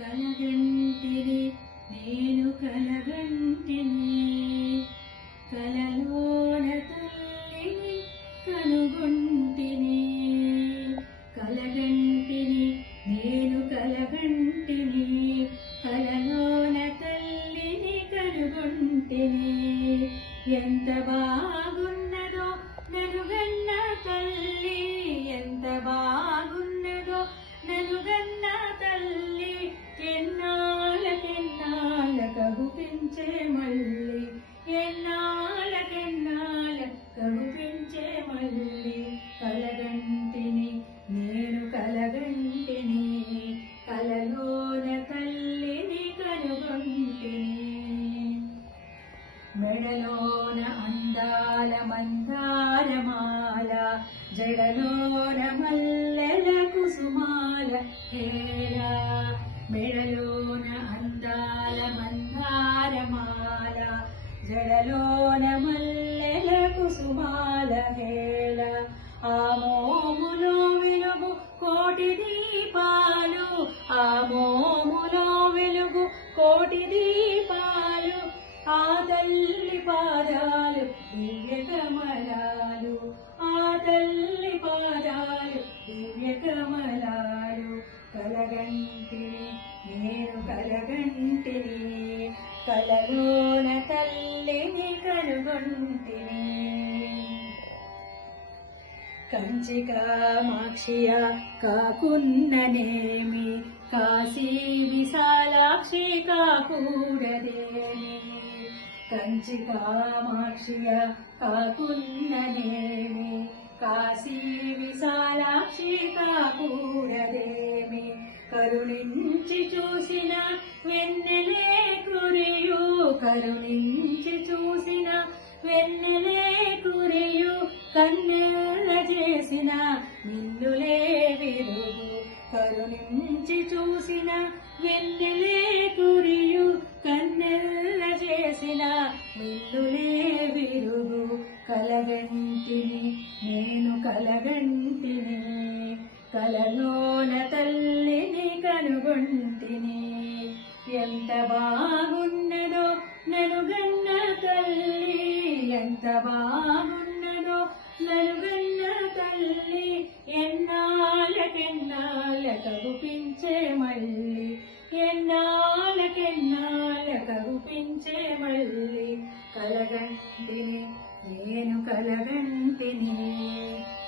కలగంటిని నేను కలగంటిని కలలోన తల్లిని కనుగొంటిని కలగంటిని నేను కలగంటిని కలలోన తల్లిని కనుగొంటిని ఎంత బాగున్నదో ననుగన్న తల్లి ఎంత బాగున్నదో ననుగన్న తల్లి కగుపించే మళ్ళీ కగుపించే మళ్ళీ కలగంటిని నేను కలగంటిని కలలోన తల్లిని కనుగొంటిని మెడలోన అందాల మందారమాల జడలోన మల్లెల కుసుమాల హేళ మెడలోన అందాల మందారమాల జడలోన మల్లెల కుసుమాల హేళ ఆ మోములో వెలుగు కోటి దీపాలు ఆ మోములో వెలుగు కోటి దీపాలు ఆ తల్లి పాదాలు దివ్య కమలాలు ఆ తల్లి పాదాలు దివ్య కమలాలు కలగంటిని నేను కలగంటిని కలలోన తల్లిని కనుగొంటిని కంచి కామాక్షియ కాకున్ననేమి కాశీ విశాలాక్షి కాకూడదేమి కంచి కామాక్షియ కాకున్ననేమి కాశీ విశాలాక్షి కాకూడదేమి కరుణించి చూసిన వెన్నెలే కురియు కరుణించి చూసిన వెన్నెలే కురియు కన్నెల చేసిన మిన్నులే విరుగు కరుణించి చూసిన వెన్నెలే కురియు కన్నెల చేసిన మిన్నులే విరుగు కలగంటిని నేను కలగంటిని కలలోన తల్లిని కనుగొంటిని ఎంత బాగున్నదో ననుగన్న తల్లి ఎంత బాగున్నదో ననుగన్న తల్లి ఎన్నాళ్ళకెన్నాళ్ళ కగుపించే మళ్ళీ ఎన్నాళ్ళకెన్నాళ్ళ కగుపించే మళ్ళీ కలగంటిని నేను కలగంటిని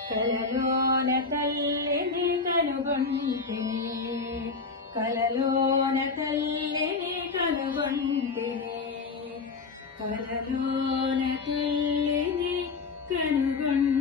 కలలోన తల్లిని కనుగొంటిని కలలోన తల్లిని కనుగొంటిని కలలోన తల్లిని కనుగొంటిని